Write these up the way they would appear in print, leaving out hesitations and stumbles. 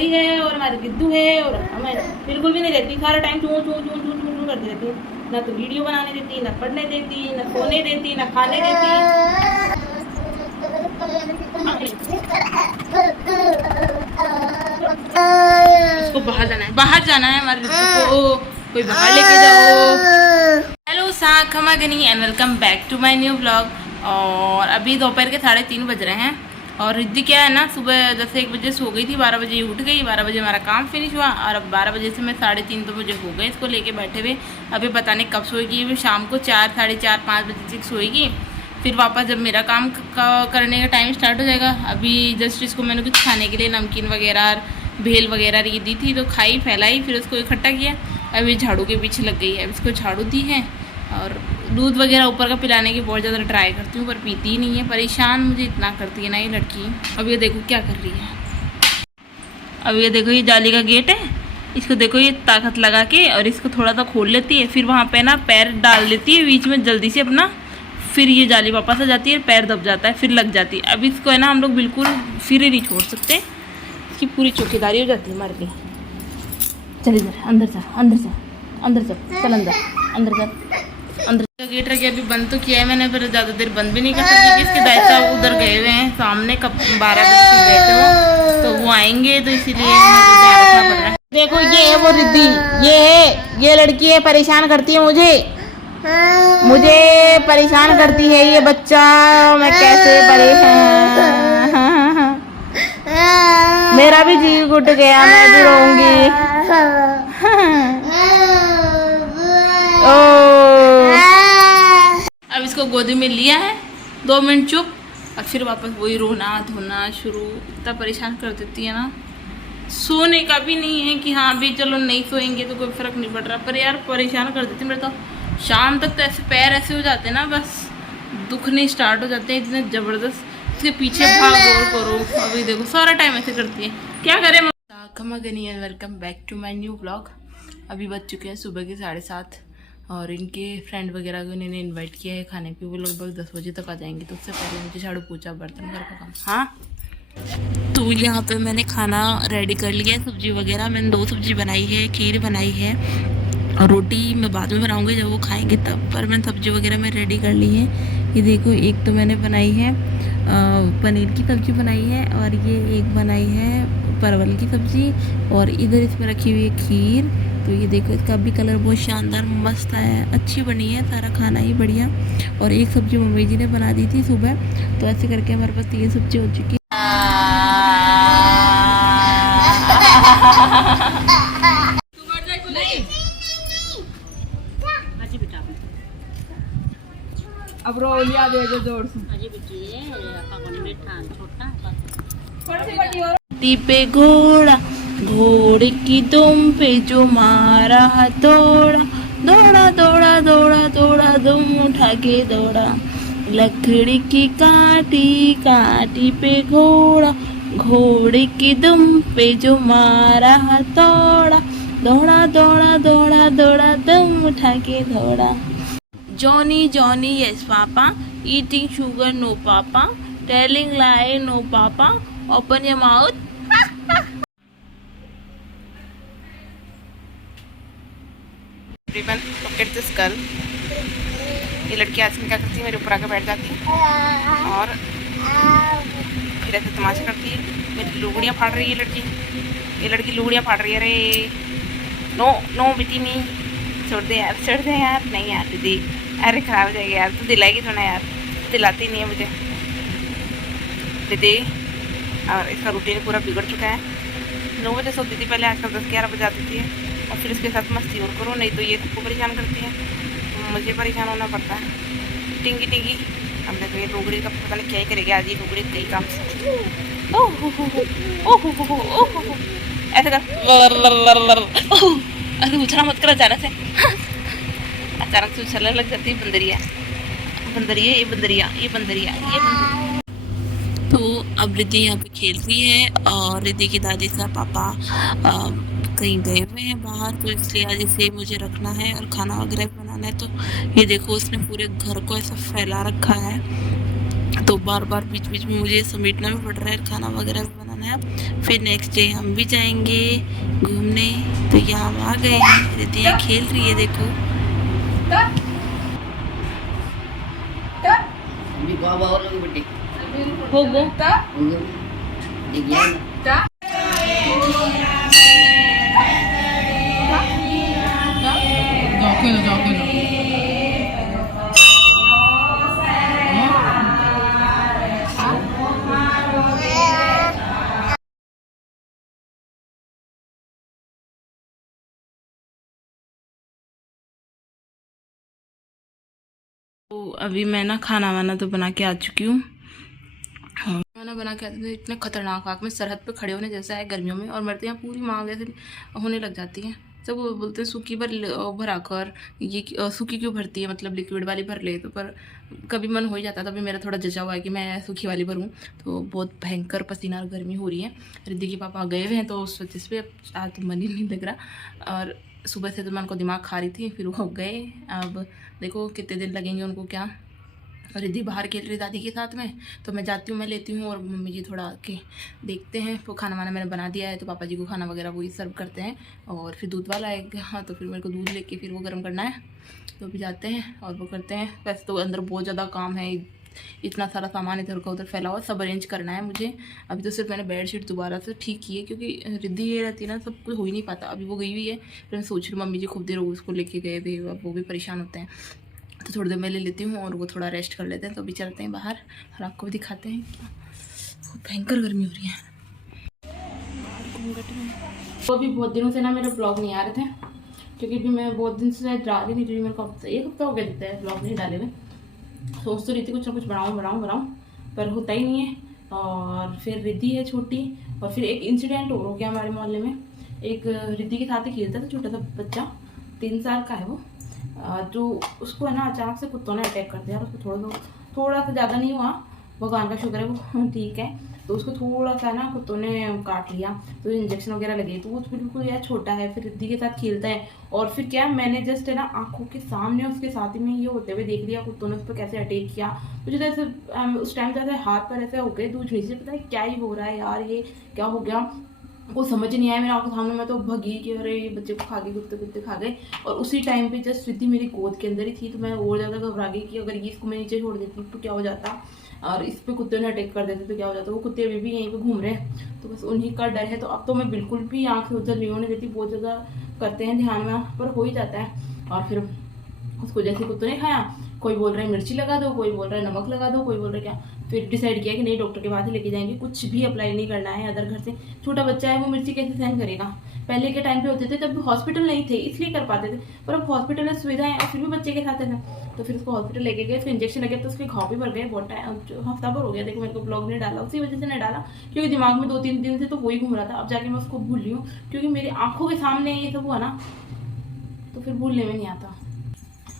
परी है और हमारे गिद्दू है और हमें बिल्कुल भी नहीं देती, सारा टाइम चूं चूं चूं चूं चूं करती रहती है। ना तो वीडियो बनाने देती, ना पढ़ने देती, ना सोने देती, ना खाने देती। इसको बाहर जाना है, बाहर जाना है हमारे गिद्दू को, कोई बाहर लेके जाओ। हेलो साखमा गनी and welcome back to my new vlog. और अभी दोपहर के 3:30 बज रहे हैं और रिद्धि क्या है ना, सुबह जैसे 1 बजे सो गई थी, 12 बजे उठ गई, 12 बजे हमारा काम फिनिश हुआ और अब 12 बजे से मैं 3:30 तो मुझे हो गए इसको लेके बैठे हुए। अभी पता नहीं कब सोएगी, अभी शाम को 4, साढ़े 4, 5 बजे तक सोएगी, फिर वापस जब मेरा काम करने का टाइम स्टार्ट हो जाएगा। अभी जस्ट इसको मैंने कुछ खाने के लिए नमकीन वगैरह, भेल वगैरह ये दी थी तो खाई, फैलाई, फिर उसको इकट्ठा किया। अभी झाड़ू के पीछे लग गई है, अब इसको झाड़ू दी है और दूध वगैरह ऊपर का पिलाने की बहुत ज़्यादा ट्राई करती हूँ पर पीती ही नहीं है। परेशान मुझे इतना करती है ना ये लड़की। अब ये देखो क्या कर रही है, अब ये देखो ये जाली का गेट है, इसको देखो ये ताकत लगा के और इसको थोड़ा सा खोल लेती है, फिर वहाँ पे ना पैर डाल देती है बीच में जल्दी से अपना, फिर ये जाली वापस आ जाती है, पैर दब जाता है, फिर लग जाती है। अब इसको है ना हम लोग बिल्कुल फिर ही नहीं छोड़ सकते, इसकी पूरी चौकीदारी हो जाती है हमारे लिए। चल इधर अंदर जा, अंदर जा, अंदर चल, चल अंदर, अंदर चल, अंदर। गेट रखे अभी बंद तो किया है मैंने, पर ज़्यादा देर बंद भी नहीं कर सकती, इसके दाई साहब उधर गए हुए हैं सामने, कब 12 बजे से गए थे वो, तो वो आएंगे तो इसीलिए मेरे को ध्यान रखना पड़ रहा है। देखो ये है वो रिद्धि, ये है, ये लड़की है, परेशान करती है मुझे परेशान करती है ये बच्चा, मैं कैसे परेशान, मेरा भी जी घुट गया, मैं भी रोऊंगी। अब इसको गोदी में लिया है, 2 मिनट चुप और फिर वापस वही रोना धोना शुरू। इतना परेशान कर देती है ना, सोने का भी नहीं है कि हाँ अभी चलो नहीं सोएंगे तो कोई फर्क नहीं पड़ रहा, पर यार परेशान कर देती है मेरे तो। शाम तक तो ऐसे पैर ऐसे हो जाते हैं ना, बस दुखने स्टार्ट हो जाते हैं इतने ज़बरदस्त, इसके पीछे भाग दौड़ करो। अभी देखो सारा टाइम ऐसे करती है, क्या करें। खमा गनी and welcome back to my new vlog. अभी बज चुके हैं सुबह के 7:30 और इनके फ्रेंड वगैरह को इन्होंने इनवाइट किया है खाने पे, वो लगभग 10 बजे तक आ जाएंगे, तो उससे पहले मुझे झाड़ू पोछा बर्तन घर का काम। हाँ तो यहाँ पे मैंने खाना रेडी कर लिया है, सब्जी वगैरह मैंने 2 सब्जी बनाई है, खीर बनाई है और रोटी मैं बाद में बनाऊँगी जब वो खाएंगे तब, पर मैंने सब्जी वगैरह मैं रेडी कर ली है। ये देखो एक तो मैंने बनाई है पनीर की सब्ज़ी बनाई है और ये एक बनाई है परवल की सब्ज़ी और इधर इसमें रखी हुई है खीर। तो ये देखो इसका भी कलर बहुत शानदार मस्त है, अच्छी बनी है, सारा खाना ही बढ़िया। और एक सब्ज़ी मम्मी जी ने बना दी थी सुबह, तो ऐसे करके हमारे पास 3 सब्ज़ी हो चुकी है। अब रो लिया दे जो जोर से पे घोड़ा, घोड़े की दुम पे जो मारा हथौड़ा, दौड़ा दौड़ा दौड़ा दौड़ा दुम उठा के दौड़ा, लकड़ी की काटी काटी पे घोड़ा, घोड़े की दुम पे जो मारा हथौड़ा, दौड़ा दौड़ा दौड़ा दौड़ा दुम उठा के दौड़ा। Johnny, Johnny, yes papa, eating sugar no papa, telling lie no papa, open your mouth. Everyone, look at this girl. ये लड़की आज क्या करती है, मेरे ऊपर आकर बैठ जाती है और फिर ऐसे तमाशा करती है, मेरी लुगड़ियाँ फाड़ रही है लड़की, ये लड़की लुगड़ियाँ फाड़ रही है। अरे नो नो बेटी नहीं, छोड़ दे यार, छोड़ दे यार, नहीं यार दीदी, अरे खराब हो जाएगी यार, तू दिलाएगी थोड़ा यार, दिलाती नहीं है मुझे दीदी। और इसका रूटीन पूरा बिगड़ चुका है, 9 बजे सोती थी पहले, आजकल 10-11 बजे आती थी और फिर इसके साथ मस्ती और करो, नहीं तो ये सबको परेशान करती है, मुझे परेशान होना पड़ता है। टिंगी टिंगी, अब देखो ये लुगड़ी का पता नहीं क्या ही करेगी आज, ये लुगड़ी कई काम से ऐसे कर, अरे उछला मत कर अचानक से, अचानक से उछलने लग जाती है बंदरिया, बंदरिया ये बंदरिया ये बंदरिया ये बंदरिया। तो अब रिद्धि यहाँ पे खेल रही है और रिद्धि की दादी सा पापा कहीं गए हुए हैं बाहर, तो इसलिए आज इसे मुझे रखना है और खाना वगैरह बनाना है। तो ये देखो उसने पूरे घर को ऐसा फैला रखा है, तो बार बार बीच बीच में मुझे समेटना भी पड़ रहा है, खाना वगैरह भी बनाना है। फिर नेक्स्ट डे हम भी जाएंगे घूमने। तो यहाँ हम आ गए हैं, रितिया खेल रही है, देखो। हो गया तो अभी मैं ना खाना वाना तो बना के आ चुकी हूँ। खाना बना के आते थे, इतने खतरनाक आग में सरहद पे खड़े होने जैसा है गर्मियों में, और मरते यहाँ पूरी मांग ऐसे होने लग जाती है। सब वो बोलते हैं सूखी भरा कर, ये सूखी क्यों भरती है, मतलब लिक्विड वाली भर ले। तो पर कभी मन हो ही जाता, तभी मेरा थोड़ा जचा हुआ है कि मैं सूखी वाली भरूँ। तो बहुत भयंकर पसीना और गर्मी हो रही है। रिद्धि के पापा गए हुए हैं तो उस वजह से आज तो मन ही नहीं लग रहा। और सुबह से तो मैं उनको दिमाग खा रही थी, फिर वो गए। अब देखो कितने दिन लगेंगे उनको क्या। रिद्धि बाहर खेल रही दादी के साथ में, तो मैं जाती हूँ, मैं लेती हूँ, और मम्मी जी थोड़ा आके देखते हैं। वो खाना वाना मैंने बना दिया है, तो पापा जी को खाना वगैरह वही सर्व करते हैं। और फिर दूध वाला आएगा, हाँ, तो फिर मेरे को दूध लेके फिर वो गर्म करना है। तो अभी जाते हैं और वो करते हैं। वैसे तो अंदर बहुत ज़्यादा काम है, इतना सारा सामान इधर का उधर फैला हुआ, सब अरेंज करना है मुझे। अभी तो सिर्फ मैंने बेडशीट दोबारा से ठीक की है, क्योंकि रिद्धि ये रहती है ना, सब कुछ हो ही नहीं पाता। अभी वो गई हुई है, फिर मैं सोच रही हूँ मम्मी जी खूब देर हो उसको लेके गए भी, अब वो भी परेशान होते हैं। तो थोड़ी देर मैं ले लेती हूँ और वो थोड़ा रेस्ट कर लेते हैं। तो अभी चलते हैं बाहर और आपको भी दिखाते हैं। बहुत भयंकर गर्मी हो रही है तो अभी बहुत दिनों से ना मेरे ब्लॉग नहीं आ रहे थे, क्योंकि भी मैं बहुत दिन से डाल ही नहीं रही। मेरे को एक हफ्ता हो गया देता है ब्लॉग नहीं डाले हुए। सोच तो रही थी कुछ ना कुछ बनाऊँ, पर होता ही नहीं है। और फिर रिद्धि है छोटी, और फिर एक इंसिडेंट हो गया हमारे मोहल्ले में। एक रिद्धि के साथ ही खेलता था छोटा सा बच्चा, 3 साल का है वो। जो उसको है ना अचानक से कुत्तों ने अटैक कर दिया। और उसको थोड़ा सा ज़्यादा नहीं हुआ, भगवान का शुक्र है वो ठीक है। तो उसको थोड़ा सा ना कुत्तों ने काट लिया, तो इंजेक्शन वगैरह लगे। तो वो बिल्कुल यार छोटा है, फिर रिद्धि के साथ खेलता है। और फिर क्या, मैंने जस्ट है ना आंखों के सामने उसके साथ में ये होते हुए देख लिया कुत्तों ने उस पर कैसे अटैक किया। मुझे तो ऐसे उस टाइम जैसे हाथ पर ऐसे हो गए दूध नीचे, पता है क्या ही हो रहा है यार, ये क्या हो गया वो समझ नहीं आया। मेरे आंखों सामने मैं तो भगी कि अरे ये बच्चे को खा गए, कुत्ते खा गए। और उसी टाइम पे जस्ट रिद्धि मेरी गोद के अंदर ही थी, तो मैं और ज़्यादा घबरा गई कि अगर ये इसको मैं नीचे छोड़ देती तो क्या हो जाता, और इस पे कुत्ते ने अटैक कर देते तो क्या हो जाता। वो कुत्ते अभी भी यहीं पे घूम रहे हैं, तो बस उन्हीं का डर है। तो अब तो मैं बिल्कुल भी आँख से उधर नहीं होने देती, बहुत ज़्यादा करते हैं ध्यान में, पर हो ही जाता है। और फिर उसको जैसे कुत्तों ने खाया, कोई बोल रहा है मिर्ची लगा दो, कोई बोल रहा है नमक लगा दो, कोई बोल रहा है क्या। फिर डिसाइड किया कि नहीं, डॉक्टर के पास ही लेके जाएंगे, कुछ भी अप्लाई नहीं करना है अदर घर से। छोटा बच्चा है, वो मिर्ची कैसे सहन करेगा। पहले के टाइम पे होते थे तब हॉस्पिटल नहीं थे इसलिए कर पाते थे, पर अब हॉस्पिटल में सुविधाएं और फिर भी बच्चे के साथ है। तो फिर उसको हॉस्पिटल लेके गए, फिर इंजेक्शन लगे, तो उसके घाव भी भर गए। बहुत टाइम, हफ्ता भर हो गया। देखो मेरे को ब्लॉग नहीं डाला, उसी वजह से नहीं डाला, क्योंकि दिमाग में 2-3 दिन से तो वही घूम रहा था। अब जाके मैं उसको भूल रही हूँ, क्योंकि मेरी आंखों के सामने ये सब हुआ ना, तो फिर भूलने में नहीं आता।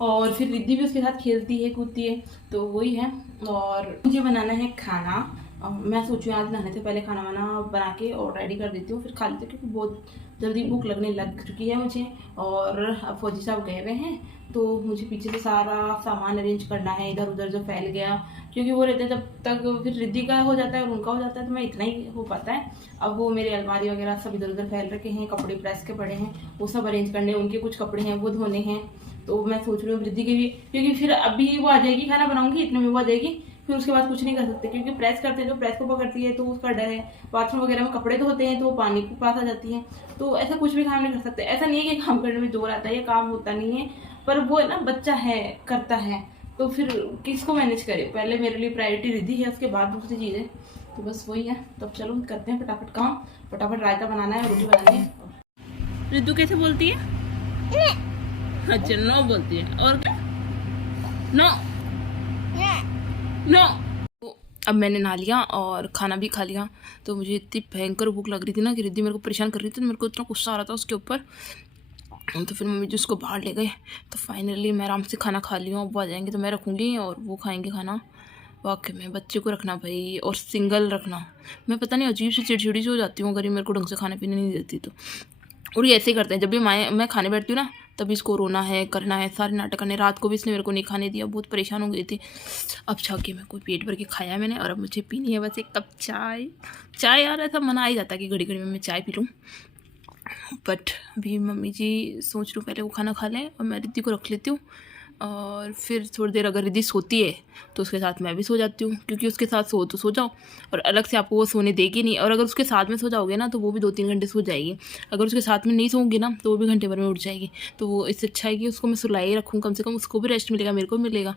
और फिर रिद्धि भी उसके साथ खेलती है कूदती है, तो वही है। और मुझे बनाना है खाना। मैं सोची आज नहाने से पहले खाना वाना बना के और रेडी कर देती हूँ, फिर खा लेती हूँ, क्योंकि बहुत जल्दी भूख लगने लग चुकी है मुझे। और अब फौजी साहब गए हुए हैं, तो मुझे पीछे से सारा सामान अरेंज करना है इधर उधर जो फैल गया, क्योंकि वो रहते जब तक फिर रिद्धि का हो जाता है और उनका हो जाता है, तो मैं इतना ही हो पाता है। अब वो मेरे अलमारी वगैरह सब इधर उधर फैल रखे हैं, कपड़े प्रेस के पड़े हैं, वो सब अरेंज करने, उनके कुछ कपड़े हैं वो धोने हैं। तो मैं सोच रही हूँ रिद्धि के भी, क्योंकि फिर अभी वो आ जाएगी, खाना बनाऊंगी इतने में वो आ जाएगी, फिर उसके बाद कुछ नहीं कर सकते, क्योंकि प्रेस करते हैं तो प्रेस को पकड़ती है, तो उसका डर है। बाथरूम वगैरह में कपड़े धोते हैं तो वो पानी के पास आ जाती है, तो ऐसा कुछ भी काम नहीं कर सकते। ऐसा नहीं है कि काम करने में जोर आता है, ये काम होता नहीं है, पर वो है ना बच्चा है करता है, तो फिर किसको मैनेज करे। पहले मेरे लिए प्रायोरिटी रिद्धि है, उसके बाद दूसरी चीज़ें, तो बस वही है। तो अब चलो करते हैं फटाफट काम, फटाफट रायता बनाना है, रोटी बनानी है। रिद्धु कैसे बोलती है? अच्छा नो बोलती है, और क्या नो नो। तो अब मैंने नहा लिया और खाना भी खा लिया, तो मुझे इतनी भयंकर भूख लग रही थी ना कि रिद्धि मेरे को परेशान कर रही थी, तो मेरे को इतना गुस्सा आ रहा था उसके ऊपर। तो फिर मम्मी जी उसको बाहर ले गए, तो फाइनली मैं आराम से खाना खा ली हूँ। अब वो आ जाएंगे तो मैं रखूँगी और वो खाएंगे खाना। वाकई में बच्चे को रखना भाई, और सिंगल रखना। मैं पता नहीं अजीब सी चिड़चिड़ी से हो जाती हूँ अगर ये मेरे को ढंग से खाने पीने नहीं देती तो। और ये ऐसे ही करते हैं, जब भी मैं खाने बैठती हूँ ना, तभी इसको रोना है, करना है, सारे नाटक करने। रात को भी इसने मेरे को नहीं खाने दिया, बहुत परेशान हो गई थी। अब जाके मैं कोई पेट भर के खाया मैंने, और अब मुझे पीनी है बस एक कप चाय। चाय यार ऐसा मना आ ही जाता है कि घड़ी घड़ी में मैं चाय पी लूँ, बट अभी मम्मी जी सोच लूँ पहले वो खाना खा लें और मैं रिद्धि को रख लेती हूँ, और फिर थोड़ी देर अगर रिद्धि सोती है तो उसके साथ मैं भी सो जाती हूँ, क्योंकि उसके साथ सो तो सो जाओ और अलग से आपको वो सोने देगी नहीं। और अगर उसके साथ में सो जाओगे ना तो वो भी 2-3 घंटे सो जाएगी, अगर उसके साथ में नहीं सोऊंगी ना तो वो भी घंटे भर में उठ जाएगी। तो वो इससे अच्छा है कि उसको मैं सुलाई रखूँ, कम से कम उसको भी रेस्ट मिलेगा, मेरे को भी मिलेगा।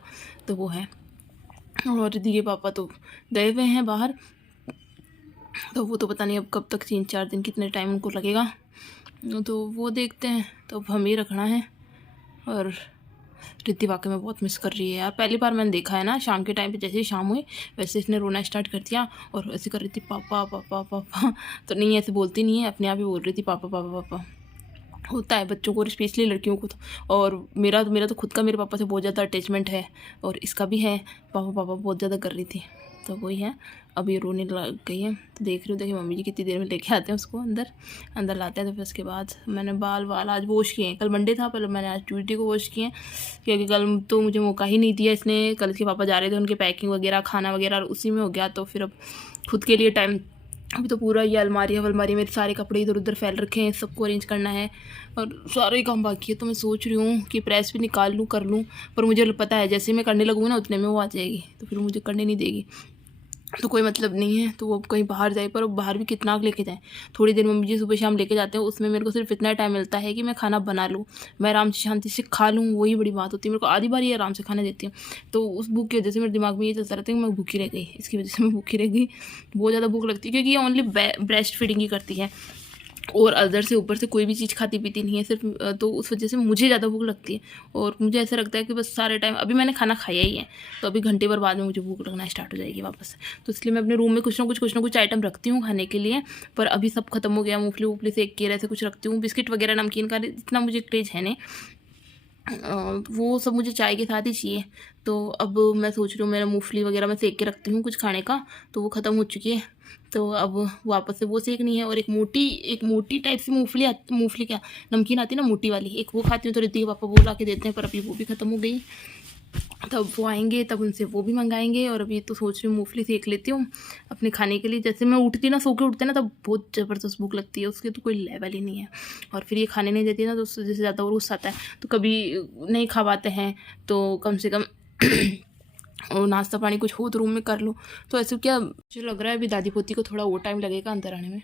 तो वो है। और रिद्धि के पापा तो गए हुए हैं बाहर, तो वो तो पता नहीं अब कब तक, 3-4 दिन कितने टाइम उनको लगेगा, तो वो देखते हैं। तो अब हमें ही रखना है। और रिद्धि वाकई में बहुत मिस कर रही है यार। पहली बार मैंने देखा है ना, शाम के टाइम पे जैसे ही शाम हुई वैसे इसने रोना स्टार्ट कर दिया और ऐसे कर रही थी पापा पापा पापा। तो नहीं, ऐसे बोलती नहीं है, अपने आप ही बोल रही थी पापा पापा पापा। होता है बच्चों को, स्पेशली लड़कियों को तो। और मेरा तो खुद का मेरे पापा से बहुत ज़्यादा अटैचमेंट है, और इसका भी है। पापा पापा बहुत ज़्यादा कर रही थी, तो वही है। अब ये रोने लग गई है, तो देख रही हूँ, देखिए मम्मी जी कितनी देर में लेके आते हैं उसको अंदर लाते हैं। तो फिर उसके बाद मैंने बाल आज वॉश किए हैं। कल मंडे था, पहले मैंने आज ट्यूसडे को वॉश किए हैं, क्योंकि कल तो मुझे मौका ही नहीं दिया इसने। कल इसके पापा जा रहे थे, उनके पैकिंग वगैरह, खाना वगैरह उसी में हो गया। तो फिर अब खुद के लिए टाइम, अभी तो पूरा ये अलमारी मेरे सारे कपड़े इधर उधर फैल रखे हैं, सबको अरेंज करना है और सारे काम बाकी है। तो मैं सोच रही हूँ कि प्रेस भी निकाल लूँ, कर लूँ, पर मुझे पता है जैसे मैं करने लगूँ ना उतने में वो आ जाएगी, तो फिर मुझे करने नहीं देगी, तो कोई मतलब नहीं है। तो वो कहीं बाहर जाए, पर बाहर भी कितना लेके जाएं। थोड़ी देर मम्मी जी सुबह शाम लेके जाते हैं, उसमें मेरे को सिर्फ इतना टाइम मिलता है कि मैं खाना बना लूँ, मैं आराम से शांति से खा लूँ, वही बड़ी बात होती है। मेरे को आधी बार ये आराम से खाना देती हूँ, तो उस भूख की वजह से मेरे दिमाग में ये चलता रहता है कि मैं भूखी रह गई, इसकी वजह से मैं भूखी रह गई। बहुत ज़्यादा भूख लगती है, क्योंकि ये ओनली ब्रेस्ट फीडिंग ही करती है और अदर से ऊपर से कोई भी चीज़ खाती पीती नहीं है सिर्फ। तो उस वजह से मुझे ज़्यादा भूख लगती है, और मुझे ऐसा लगता है कि बस सारे टाइम, अभी मैंने खाना खाया ही है तो अभी घंटे भर बाद में मुझे भूख लगना स्टार्ट हो जाएगी वापस। तो इसलिए मैं अपने रूम में कुछ ना कुछ आइटम रखती हूँ खाने के लिए, पर अभी सब खत्म हो गया। मूंगफली वूफली सेक के ऐसे कुछ रखती हूँ, बिस्किट वगैरह नमकीन का इतना मुझे क्रेज है नहीं, वो सब मुझे चाय के साथ ही चाहिए। तो अब मैं सोच रही हूँ, मेरा मूंगफली वगैरह मैं सेक के रखती हूँ कुछ खाने का, तो वो ख़त्म हो चुकी है, तो अब वापस से वो सेकनी है। और एक मोटी टाइप से मूंगफली क्या नमकीन आती है ना, मोटी वाली, एक वो खाती हूँ। तो रिद्धि के पापा वो ला के देते हैं, पर अभी वो भी ख़त्म हो गई। तब वो आएंगे तब उनसे वो भी मंगाएंगे। और अभी तो सोच रही हूँ मूंगफली सेक लेती हूँ अपने खाने के लिए। जैसे मैं उठती ना, सो के उठते ना, तब बहुत ज़बरदस्त भूख लगती है, उसके तो कोई लेवल ही नहीं है। और फिर ये खाने नहीं देती है ना, तो उससे जैसे ज़्यादा और गुस्सा आता है, तो कभी नहीं खा पाते हैं, तो कम से कम और नाश्ता पानी कुछ हो तो रूम में कर लो। तो ऐसे क्या मुझे लग रहा है अभी दादी पोती को थोड़ा वो टाइम लगेगा अंदर आने में।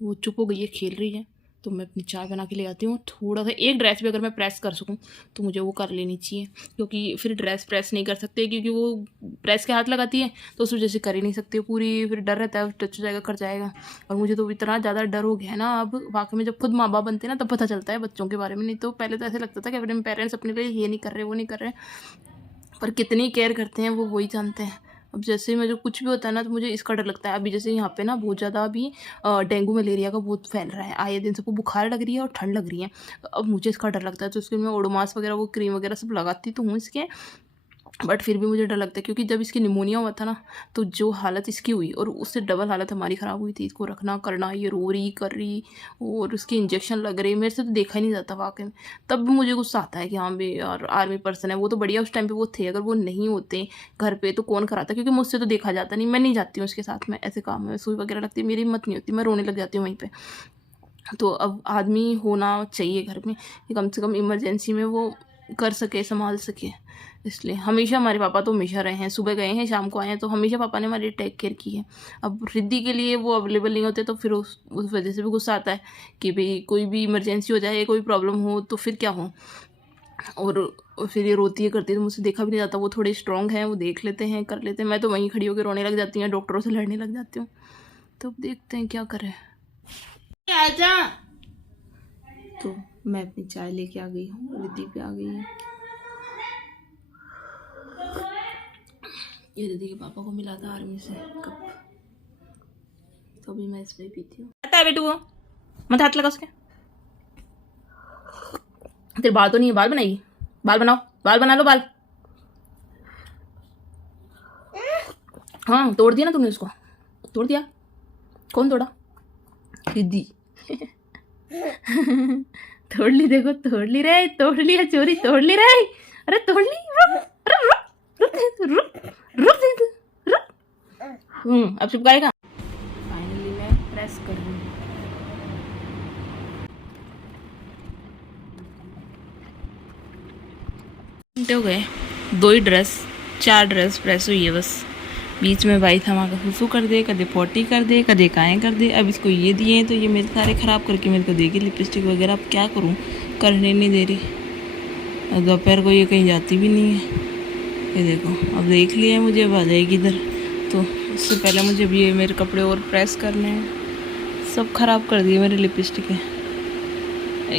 वो चुप हो गई है, खेल रही है, तो मैं अपनी चाय बना के ले आती हूँ। थोड़ा सा एक ड्रेस भी अगर मैं प्रेस कर सकूँ तो मुझे वो कर लेनी चाहिए, क्योंकि फिर ड्रेस प्रेस नहीं कर सकते, क्योंकि वो प्रेस के हाथ लगाती है, तो उस वजह से कर ही नहीं सकती पूरी। फिर डर रहता है टच हो जाएगा, कर जाएगा। और मुझे तो इतना ज़्यादा डर हो गया है ना अब वाकई में, जब खुद माँ बाप बनते हैं ना तब पता चलता है बच्चों के बारे में। नहीं तो पहले तो ऐसे लगता था कि अपने पेरेंट्स अपने लिए ये नहीं कर रहे, वो नहीं कर रहे, पर कितनी केयर करते हैं वो वही जानते हैं। अब जैसे मुझे कुछ भी होता है ना, तो मुझे इसका डर लगता है। अभी जैसे यहाँ पे ना बहुत ज़्यादा अभी डेंगू मलेरिया का बहुत फैल रहा है, आए दिन सबको बुखार लग रही है और ठंड लग रही है। अब मुझे इसका डर लगता है, तो उसके मैं ओडोमास वगैरह वो क्रीम वगैरह सब लगाती तो हूँ इसके, बट फिर भी मुझे डर लगता है। क्योंकि जब इसकी निमोनिया हुआ था ना, तो जो हालत इसकी हुई और उससे डबल हालत हमारी ख़राब हुई थी। इसको रखना करना, ये रो रही कर रही, और उसके इंजेक्शन लग रहे, मेरे से तो देखा ही नहीं जाता वाकई में। तब भी मुझे गुस्सा आता है कि हाँ भाई यार, आर्मी पर्सन है वो तो बढ़िया, उस टाइम पे वो थे, अगर वो नहीं होते घर पे तो कौन कराता, क्योंकि मुझसे तो देखा जाता नहीं, मैं नहीं जाती हूँ उसके साथ में ऐसे काम में। सुई वगैरह लगती है, मेरी हिम्मत नहीं होती, मैं रोने लग जाती हूँ वहीं पर। तो अब आदमी होना चाहिए घर में, कम से कम इमरजेंसी में वो कर सके, संभाल सके। इसलिए हमेशा हमारे पापा तो हमेशा रहे हैं, सुबह गए हैं शाम को आए हैं, तो हमेशा पापा ने हमारी टेक केयर की है। अब रिद्धि के लिए वो अवेलेबल नहीं होते, तो फिर उस वजह से भी गुस्सा आता है कि भाई कोई भी इमरजेंसी हो जाए, कोई प्रॉब्लम हो तो फिर क्या हो। और फिर ये रोती है करती है, तो मुझसे देखा भी नहीं जाता। वो थोड़े स्ट्रॉन्ग हैं, वो देख लेते हैं, कर लेते हैं। मैं तो वहीं खड़ी होकर रोने लग जाती हूँ, डॉक्टरों से लड़ने लग जाती हूँ। तो देखते हैं क्या करें। आजा। तो मैं अपनी चाय लेके आ गई हूँ, रिद्धि पे आ गई है। ये रिद्धि के पापा को मिला था आर्मी से कप, तो अभी मैं इसमें पीती हूँ। आता है बेटू, वो मत हाथ लगा उसके। तेरे बाल तो नहीं है, बाल बनाएगी, बाल बनाओ, बाल बना लो, बाल। हाँ तोड़ दिया ना तुमने, उसको तोड़ दिया। कौन तोड़ा? रिद्धि। तोड़ ली, देखो तोड़ ली रे, तोड़ लिया चोरी, तोड़ ली रे, अरे तोड़ ली, रुक अरे रुक रुक रुक रुक रुक। अब चिपकाएगा। फाइनली मैं प्रेस कर रही हूँ। हो गए 2 ही ड्रेस, 4 ड्रेस प्रेस हुई है बस। बीच में भाई थमा का फूफू कर दे, कदे पोटी कर दे, कदे काएँ कर दे। अब इसको ये दिए हैं तो ये मेरे सारे ख़राब करके मेरे को देगी लिपस्टिक वगैरह। अब क्या करूँ, करने नहीं दे रही। दोपहर को ये कहीं जाती भी नहीं है। ये देखो अब देख लिया मुझे, अब आ जाएगी इधर। तो उससे पहले मुझे अब ये मेरे कपड़े और प्रेस करने हैं। सब ख़राब कर दिए मेरी लिपस्टिक है।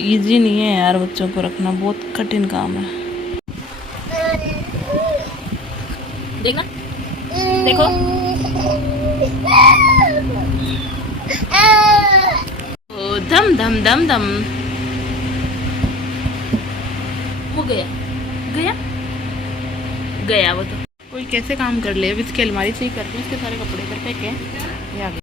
ईजी नहीं है यार, बच्चों को रखना बहुत कठिन काम है। देखना, देखो ओ दम दम दम दम। वो गया गया गया वो तो। कोई कैसे काम कर ले। अब इसकी अलमारी सही कर रही, इसके सारे कपड़े इधर फेंके हैं। ये आ गया।